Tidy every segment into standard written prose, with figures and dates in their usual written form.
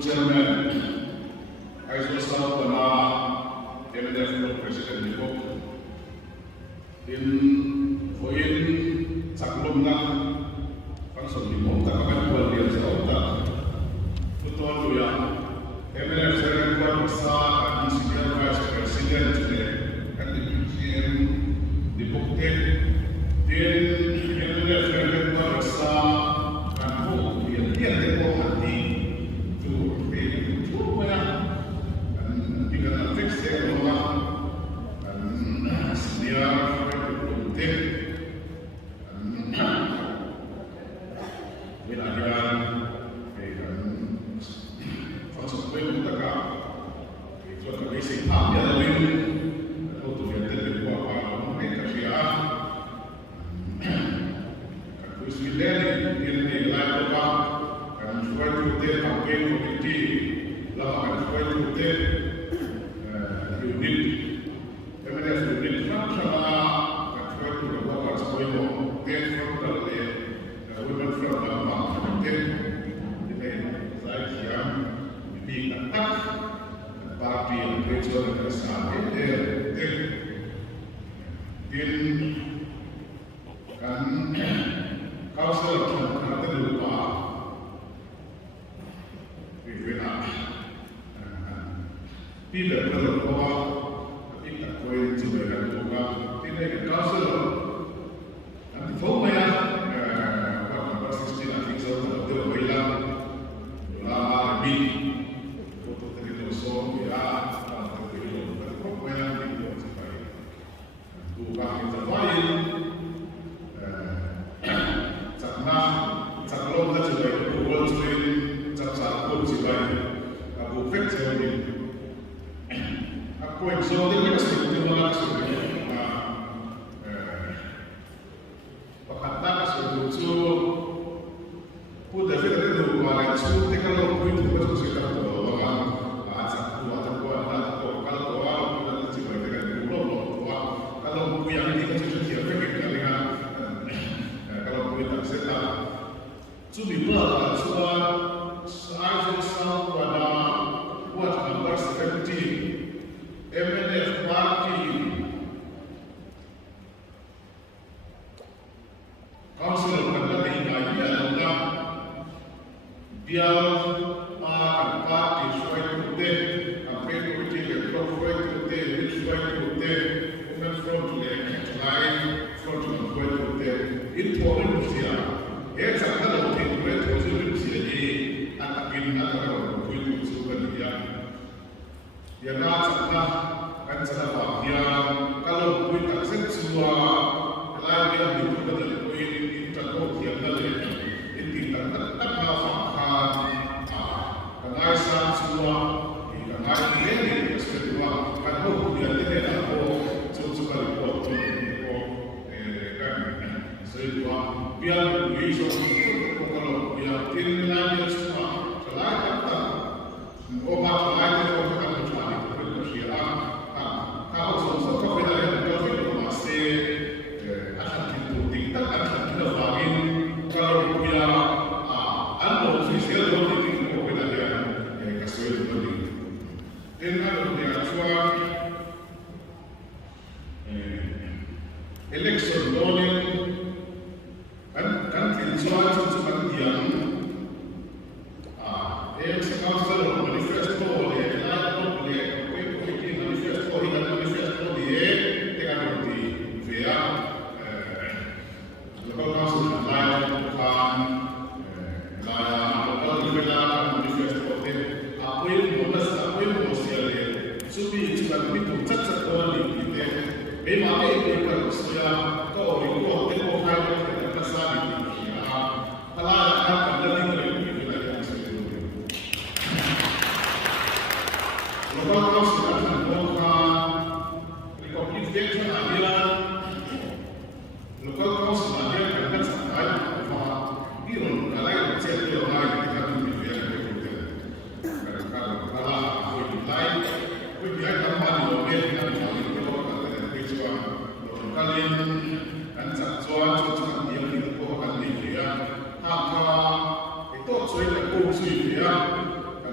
Chairman, I was now MNF President in Hoyin Saklumna, Council Limon, Takakan years old. Putoya, MNF Secretary Sa, and Senior Vice President today, and the museum, the book then MNF Secretary Sa, and who we are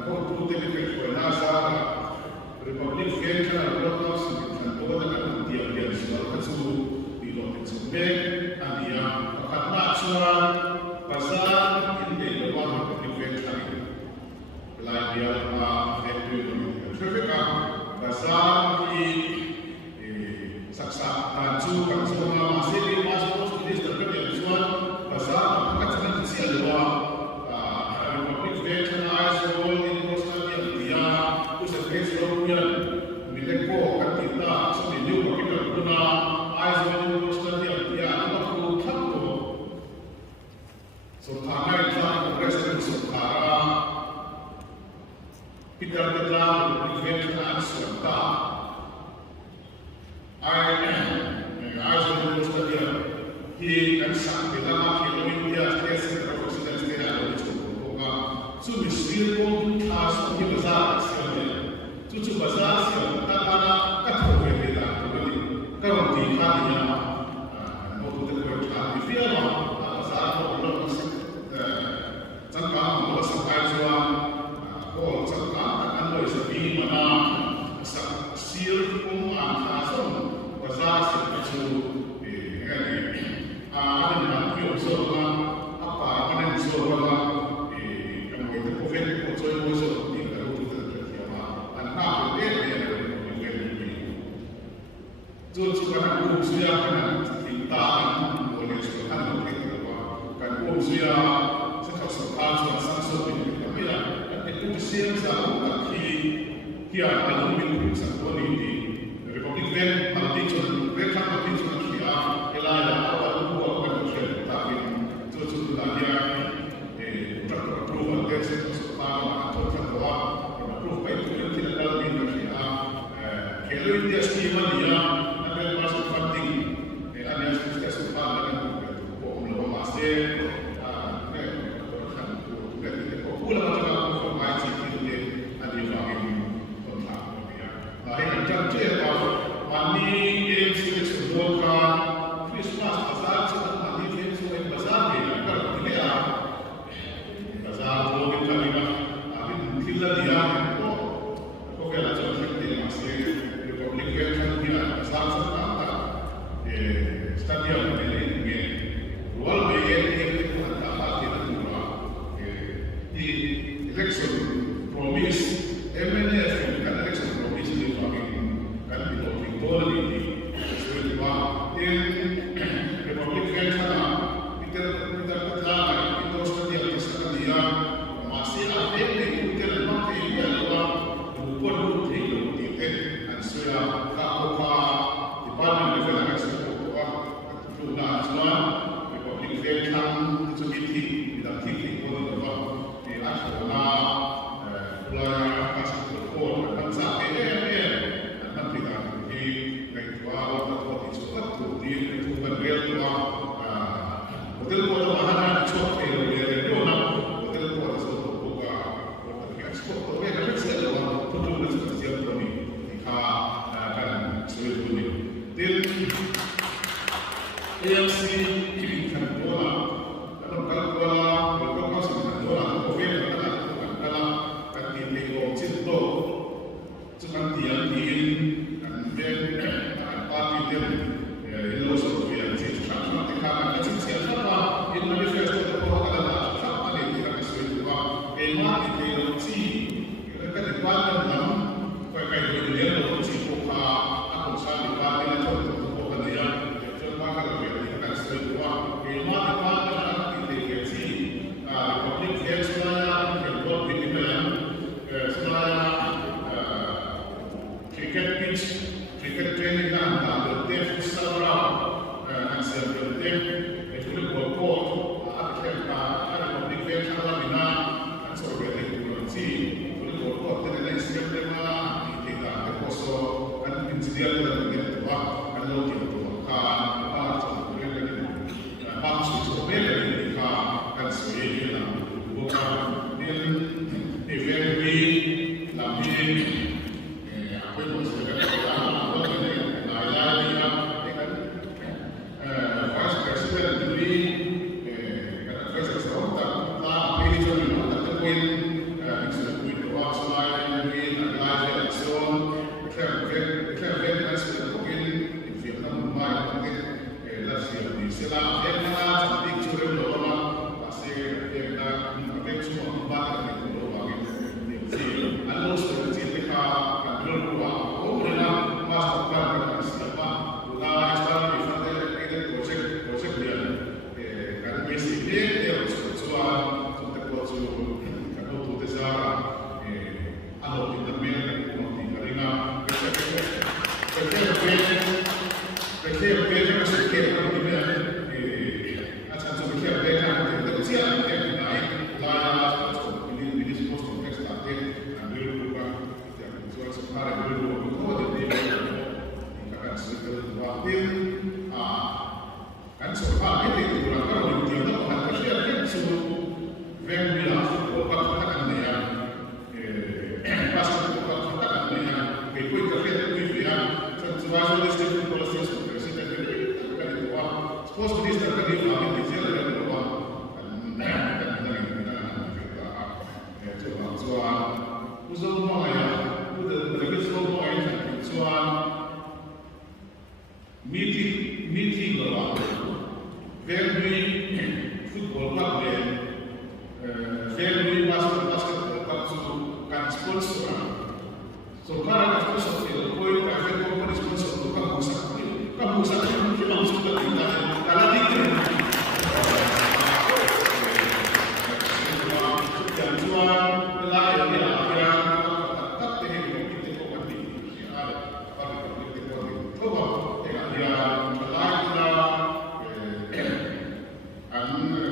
ko tu te ke ko na sa republic fair ka ro to su kan to da kan ti ya so ka su di lo ke su be an ya ka na chua pasar in de lo wa republic fair ka la dia ma e tu traffic ka pasar ki saksa ta chu ka so ma se ni ma so su dis da ke ya so pasar ka ta kan si alwa republic fair ka na so in costa dia us e so ya ko katita so ni new ko kita kuna ai so ni costa dia na ko thakko so thana ita president so thara Peter Petra event na aswata ai so ni costa dia hi kan sang bila ke lo India test professional state alo ko ka so mi sir ko tha so ni bazar Cucu bahasa siapa tak ada kata berbeda kembali kalau di hatinya mau kita berbicara di film bahasa atau belum tentang bahwa sampai jual kalau tentang akan bersepi mana sir angkasan bahasa siapa itu ada yang kita soal apa yang soal yang kita covid soal Cucu kan usia kan kita boleh sekarang kita kan usia sekarang sekarang sangat ini tapi ya itu usia sekarang kia ada mungkin satu ini Republik Ven Maldives mereka Maldives kia elaya awal dua kan usia tapi cucu lagi terapprove dari sekarang atau terdoa terapprove baik itu tidak ada di Indonesia kalau India sendiri dia masuk funding ada yang sudah sempat dengan belum masih pulang juga informasi itu dia ada yang tentang lain macam apa mani game series semua Christmas pasal sudah mani game semua pasal dia kalau tidak pasal boleh kali tapi tidak dia kok kalau macam dia masih Republik Vietnam dia pasal stadion ini luar biasa itu antara kita semua di election promise MNF kan election promise di bawah kan di bawah ini semua di Republik Vietnam kita telah itu stadion dia masih ada di kita memakai dia luar bukan di sudah kakuka di mana level election Nah, semua Republik Vietnam itu di dalam titik itu di nasional, wilayah kasih terpon, dan sampai dan tidak di ritual atau di suatu di ritual hotel kota mana cuaca itu hotel kota suatu buka hotel ekspor, tapi kan saya betul betul siap kami kan sulit ini. AFC kirikan bola, kalau bola masuk bola, covid adalah kaki lego cipto, cuman tiang dan parti dia itu sesuatu cipta, tapi kalau cipta apa, itu lebih sesuatu adalah apa dia sesuatu emak itu mereka dibuat dalam kayak dia aku sahaja dia kalau sila yang na cantik curang doa masih yang na pakai semua tempat yang doa ini si anu seperti mereka kalau doa oh mereka masuk ke siapa udah sekarang di sana ada project dia kan basic dia soal untuk kalau tu desara anu kita mereka nanti karena perché non si chiede senza perché bene non sia anche dai la quindi disposto a testate a quello che si fare quello che deve in ragazzi che va a kan so fa che di una cosa di tempo ma che sia che su vengono là o fatto kan ne passa tutto fatto kan ne e poi che qui via senza vaso queste cose Supposed to be stuck in the farming, is there a little one? So, meeting the law. Very football club there, very basketball club, so can sponsor. So, para sponsor, the point I think company sponsor to Kamusa, kita masuk ke tingkat kalau tinggi. Dan jual nelayan ni akhirnya tak terhenti kita kopi ada pada kita kopi. Coba dengan dia nelayan kita,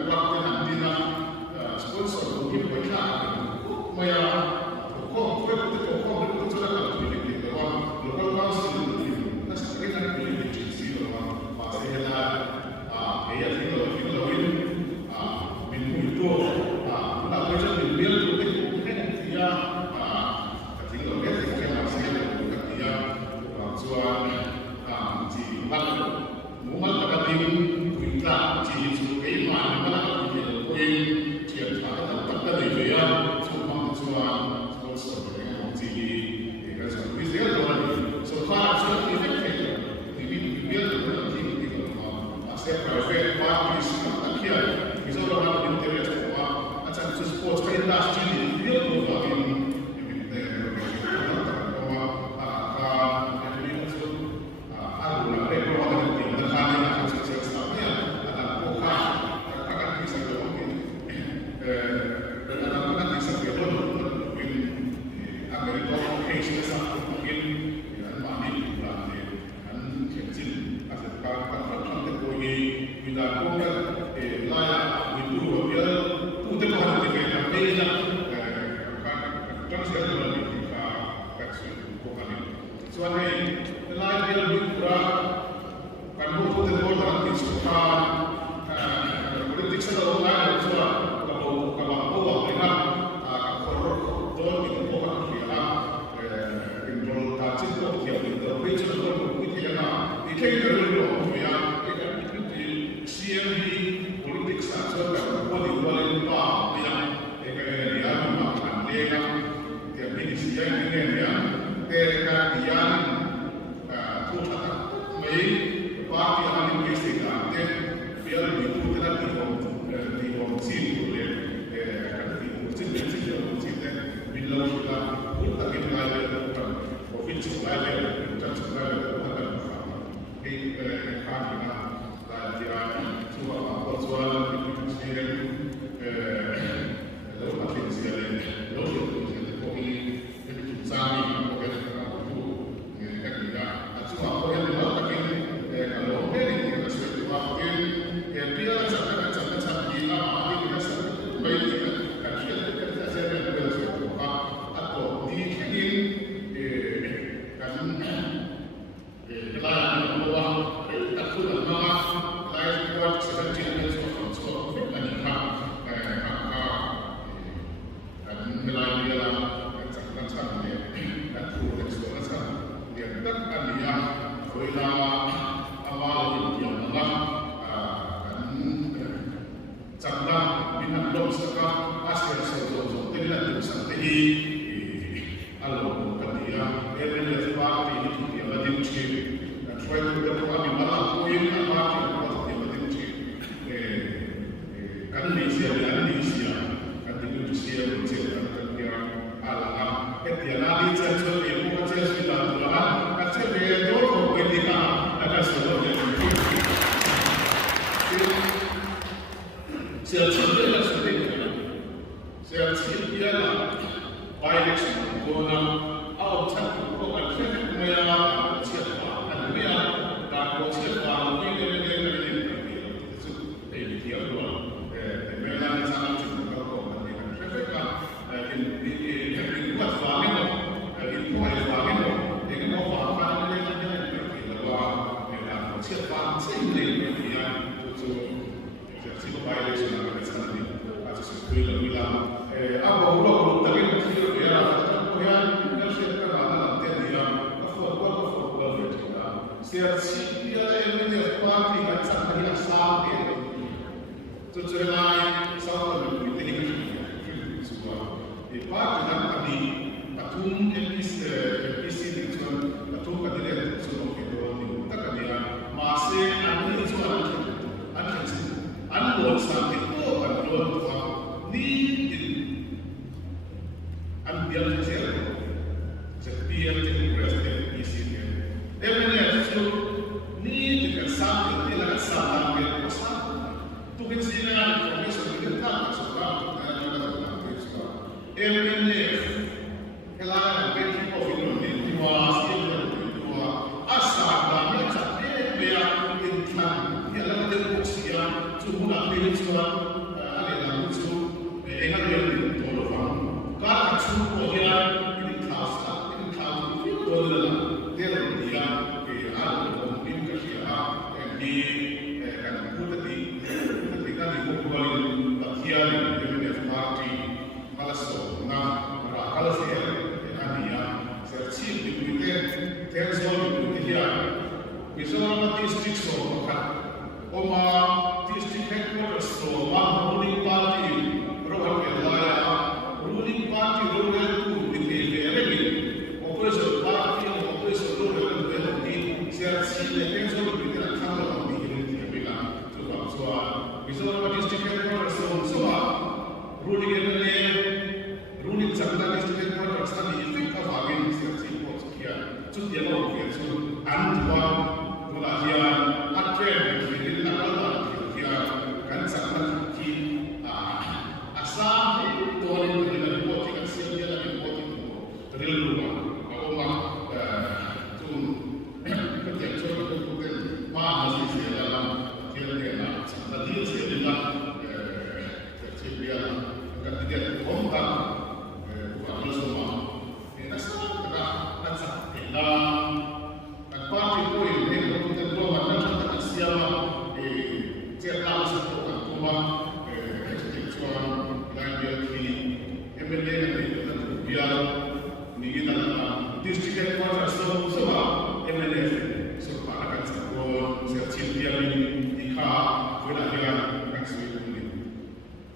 waktu nanti nak sponsor mungkin mereka, maya kok itu sudah kalau kita lokal council Saya cakap lah sebenarnya. Saya cakap dia lah. By-election, corona, out cakap kau kan cakap maya cakap, kan maya tak kau cakap, dia luar. Memang sangat cakap kau kan cakap kan. Ini buat faham kau, ini buat faham kau. Ini kau faham dia luar. Memang cakap sendiri dia tu. Saya by-election akan sekali. Asyik sekali bilang. Apa ulang tapi mesti ya nasi kerana nanti dia apa bercerita. Siapa dia ini parti macam dia sah dia. Tu cerai sama dengan ini semua. Di parti dan tadi patung NPC itu patung kader semua itu tak dia masih ada itu ada sampai itu ada ni biar saya setiap presiden isinya. Ebenarnya itu ni dengan sama dengan sama dengan pasal. Tu kan sih dengan informasi kita tak sebab ebenarnya kalau kita covid ni dua asal dan macam biar kita dia lalu dia buktinya cuma pilih cuma ada dalam itu enggak dia tolong kalau semua ini kelas boleh dia ada mungkin kerja di kan tadi bukan bagian dari parti malas kalau saya dia serci di tersebut dia misalnya district so kan oma district headquarters so ruling party rohan kelaya ruling party rural to the area operation party operation rural the serci the tersebut kita akan melakukan bilang sebab misalnya district headquarters so ruling area ruling Jakarta district headquarters tadi efek apa yang serci pos kia tu dia mau dia tu antwa pelajaran akhir di negara kia kan sangat ki asal tuan dengan politik sehingga lagi politik terlalu rumah rumah tu kerja tu bukan masih saya dalam kira-kira tadi saya bilang kerja akan tidak kontak bukan semua ini sangat parti itu ini kita buat macam siapa cetak satu rumah ekspor dan dia di MLA dan biar ni kita district headquarters semua MLA semua akan support serci dia ni dikha boleh dia akan sulit ini.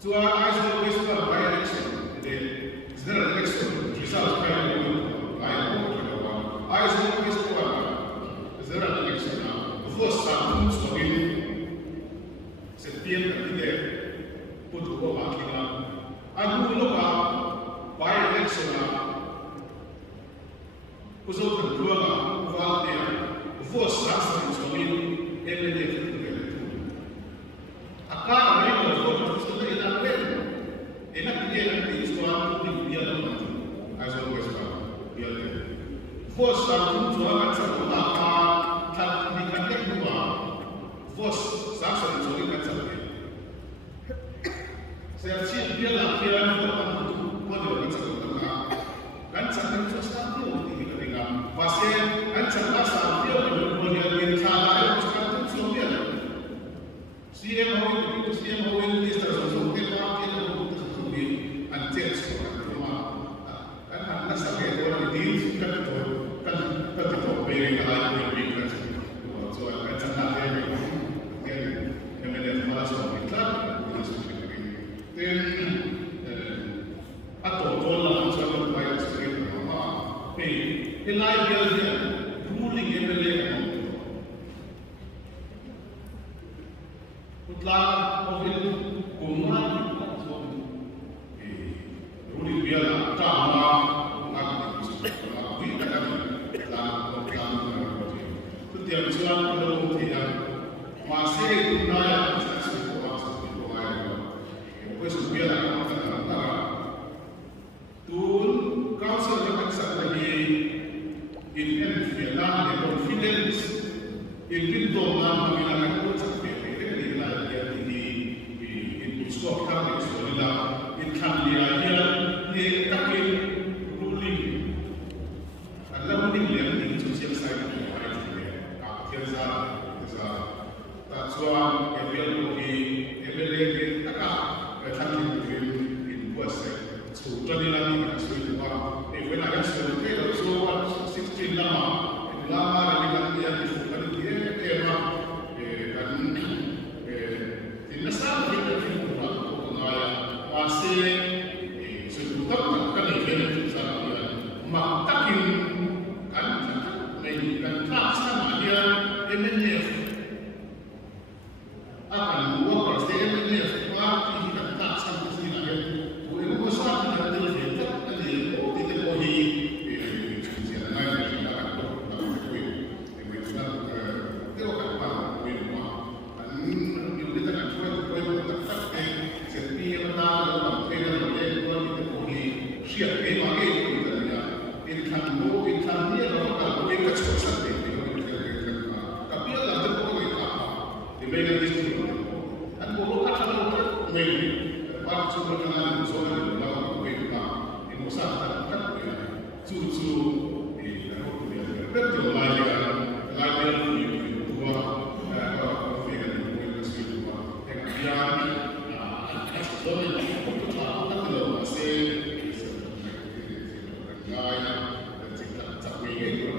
So I always got by election. Is there an election result by I always got there an election now. The first time so in September dia put go back in and look up by election kusuk kedua buat dia the first time so in MLA akan mereka vote sudah enak dia nanti sekolah publik dia dalam as always dia first time jualan satu apa tak dikatakan dua first saksi sorry kan sampai saya sih dia lah kira untuk model kan sampai sesuatu ini ketika pasien kan sampai dia model yang salah sekarang sudah CMO ini sesuatu yang kita anjir semua kan ada sampai orang ini kan itu beri kalau ini kan soal macam apa yang menjadi malas orang kita dan atau dolar soal bayar seperti apa ini dia ruling MLA utlah covid kumai ruling dia sama setiap Islam perlu tidak masih guna yang sesuatu bin dom na pamilya ng kung sa pepe, kaya nila yan in Scott County, so nila in Candia here, ni Kapil ruling. Alam mo nila yung social side ng mga kaya that's why we are looking every country in West. So, Janilani is doing one. If we are actually okay, so what 16 Lama, and Lama, and the in the south, we are doing one. I say, so you don't have any benefits of Matakin, and maybe class some here, and then akan workers they MNF party dan tak sampai sini lagi. Boleh besar dan terlihat dan tidak boleh siapa lain yang akan berkuih. Mereka tidak akan berkuih. Dan kita akan cuba tetap setiap tahun kita boleh boleh siap bagi kita dia. Intan dia orang boleh kecuali tapi Allah terboleh apa? Diberikan istri. Maybe part of the land is already developed way back in Osaka, to the better idea to work figure in the street work. And that's the only thing to talk about. Say, guy, that's a way to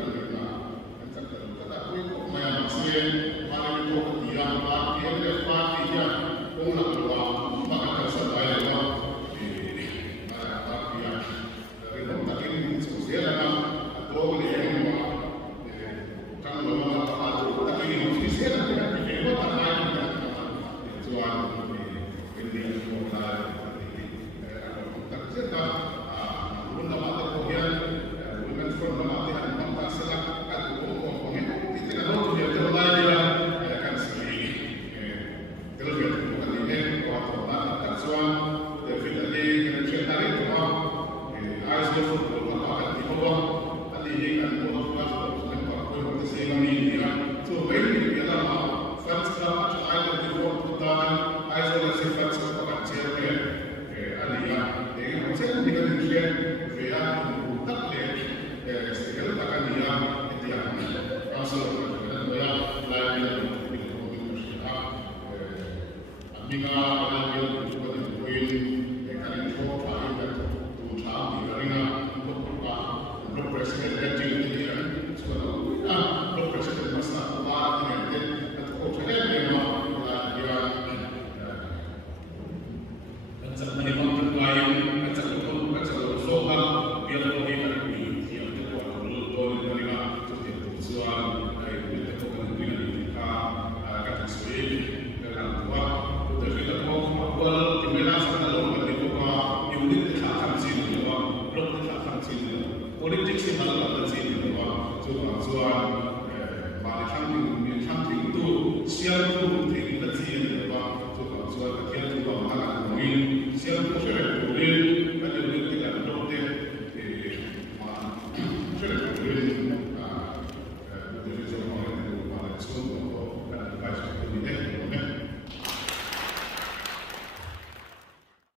siapa pun tidak